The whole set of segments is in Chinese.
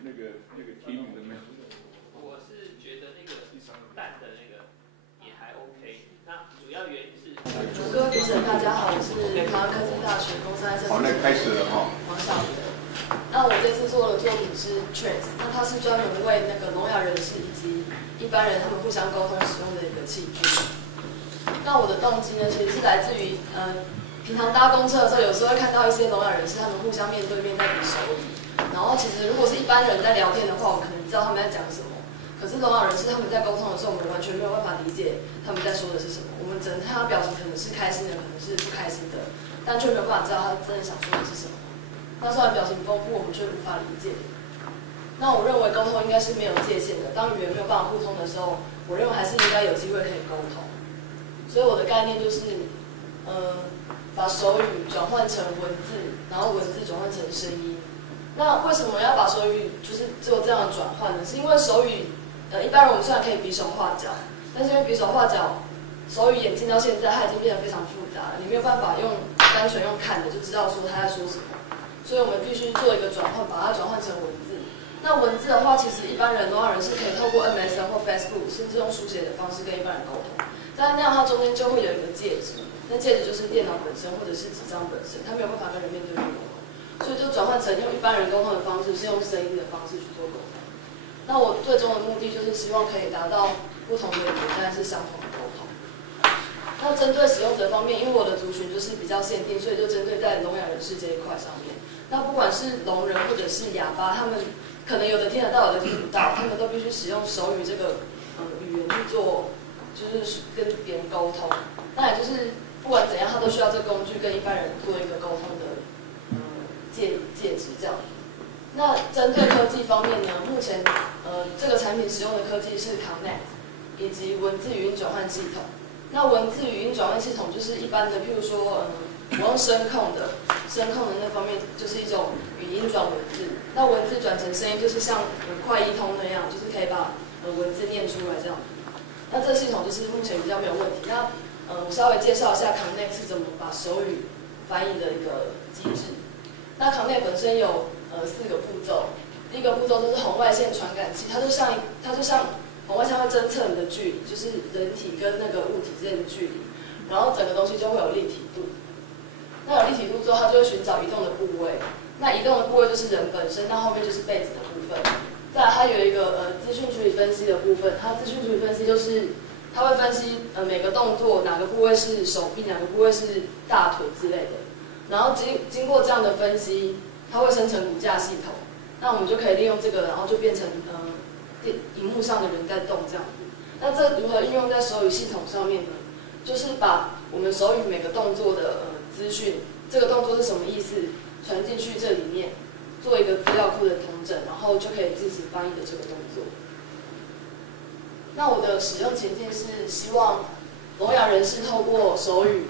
题目的没有？我是觉得那个蛋的那个也还 OK， 那主要原因是。各位主持人大家好，我是台湾科技大学公司在好，那开始了哈。黄晓德。那我这次做的作品是 Trace， 那它是专门为那个聋哑人士以及一般人他们互相沟通使用的一个器具。那我的动机呢，其实是来自于平常搭公车的时候，有时候会看到一些聋哑人士他们互相面对面在比手语。然后其实如果是一般人在聊天的话，我们可能知道他们在讲什么。可是聋哑人士他们在沟通的时候，我们完全没有办法理解他们在说的是什么。我们只能看他表情，可能是开心的，可能是不开心的，但却没有办法知道他真的想说的是什么。那虽然表情丰富，我们却无法理解。那我认为沟通应该是没有界限的。当语言没有办法互通的时候，我认为还是应该有机会可以沟通。所以我的概念就是，把手语转换成文字，然后文字转换成声音。那为什么要把手语就是做这样的转换呢？是因为手语，一般人我们虽然可以比手画脚，但是因为比手画脚，手语演进到现在，它已经变得非常复杂了。你没有办法单纯用看的就知道说他在说什么，所以我们必须做一个转换，把它转换成文字。那文字的话，其实一般人聋哑人是可以透过 MSN 或 Facebook， 甚至用书写的方式跟一般人沟通。但那样它中间就会有一个介质，那介质就是电脑本身或者是纸张本身，它没有办法跟人面对面沟通。所以就转换成用一般人沟通的方式，是用声音的方式去做沟通。那我最终的目的就是希望可以达到不同的语言，但是相同的沟通。那针对使用者方面，因为我的族群就是比较限定，所以就针对在聋哑人士这一块上面。那不管是聋人或者是哑巴，他们可能有的听得到，有的听不到，他们都必须使用手语这个语言去做，就是跟别人沟通。那也就是不管怎样，他都需要这个工具跟一般人做一个沟通的介质这样。那针对科技方面呢，目前这个产品使用的科技是 Connect 以及文字语音转换系统。那文字语音转换系统就是一般的，譬如说我用声控的那方面就是一种语音转文字。那文字转成声音就是像快译通那样，就是可以把文字念出来这样。那这系统就是目前比较没有问题。那我稍微介绍一下 Connect 是怎么把手语翻译的一个机制。那 Connect 本身有4个步骤。第一个步骤就是红外线传感器，它就像红外线会侦测你的距离，就是人体跟那个物体之间的距离，然后整个东西就会有立体度。那有立体度之后，它就会寻找移动的部位。那移动的部位就是人本身，那后面就是被子的部分。再来，它有一个资讯处理分析的部分，它资讯处理分析就是它会分析每个动作哪个部位是手臂，哪个部位是大腿之类的。然后经过这样的分析，它会生成骨架系统。那我们就可以利用这个，然后就变成荧幕上的人在动这样子。那这如何应用在手语系统上面呢？就是把我们手语每个动作的资讯，这个动作是什么意思，传进去这里面，做一个资料库的统整，然后就可以进行翻译的这个动作。那我的使用情境是希望聋哑人士透过手语，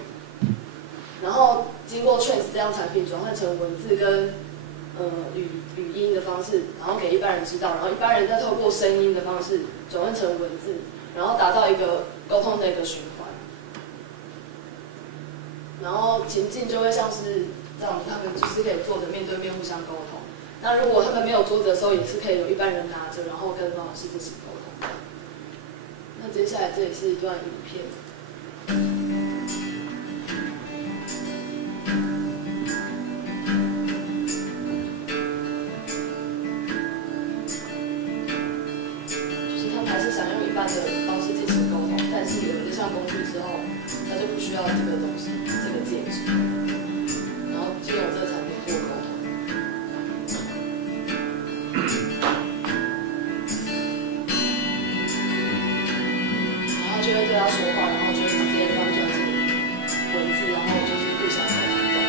然后经过 Trace 这样产品转换成文字跟语音的方式，然后给一般人知道，然后一般人再透过声音的方式转换成文字，然后达到一个沟通的一个循环。然后情境就会像是这样子，他们就是可以坐着面对面互相沟通。那如果他们没有桌子的时候，也是可以有一般人拿着，然后跟老师进行沟通。那接下来这里是一段影片。的方式进行沟通，但是有了这项工具之后，它就不需要这个东西，这个介质，然后就用这个产品做沟通。然后就会对他说话，然后就会直接翻转成文字，然后就是互相沟通这样。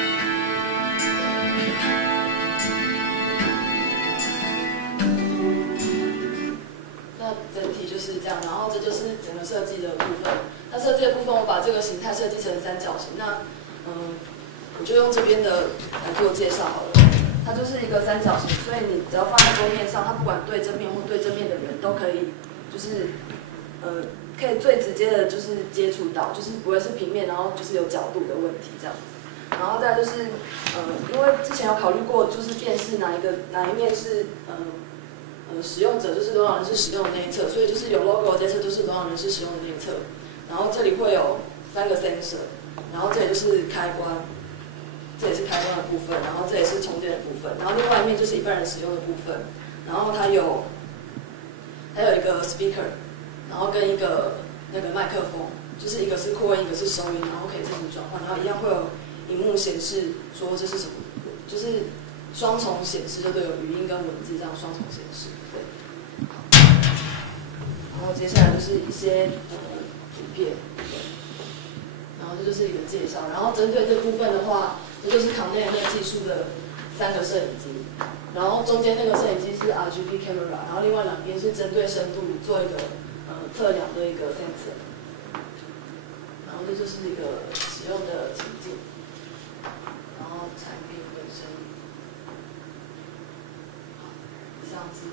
那整体就是这样，然后这就是整个设计的部分。那设计的部分，我把这个形态设计成三角形。那我就用这边的来做介绍好了。它就是一个三角形，所以你只要放在桌面上，它不管对正面或对正面的人都可以，就是可以最直接的就是接触到，就是不会是平面，然后就是有角度的问题这样子。然后再就是因为之前有考虑过，就是辨识哪一面是使用者就是多少人是使用的那一侧，所以就是有 logo 的这一侧就是多少人是使用的那一侧。然后这里会有3个 sensor， 然后这里就是开关，这也是开关的部分，然后这也是充电的部分，然后另外一面就是一般人使用的部分。然后它有一个 speaker， 然后跟一个那个麦克风，就是一个是扩音，一个是收音，然后可以进行转换，然后一样会有荧幕显示说这是什么，就是双重显示，就对，有语音跟文字这样双重显示，对。然后接下来就是一些图片，然后这就是一个介绍。然后针对这部分的话，这就是 Connect 那个技术的3个摄影机，然后中间那个摄影机是 RGB camera， 然后另外2边是针对深度做一个测量的一个 sensor。然后这就是一个使用的情境，然后产品本身，以上是。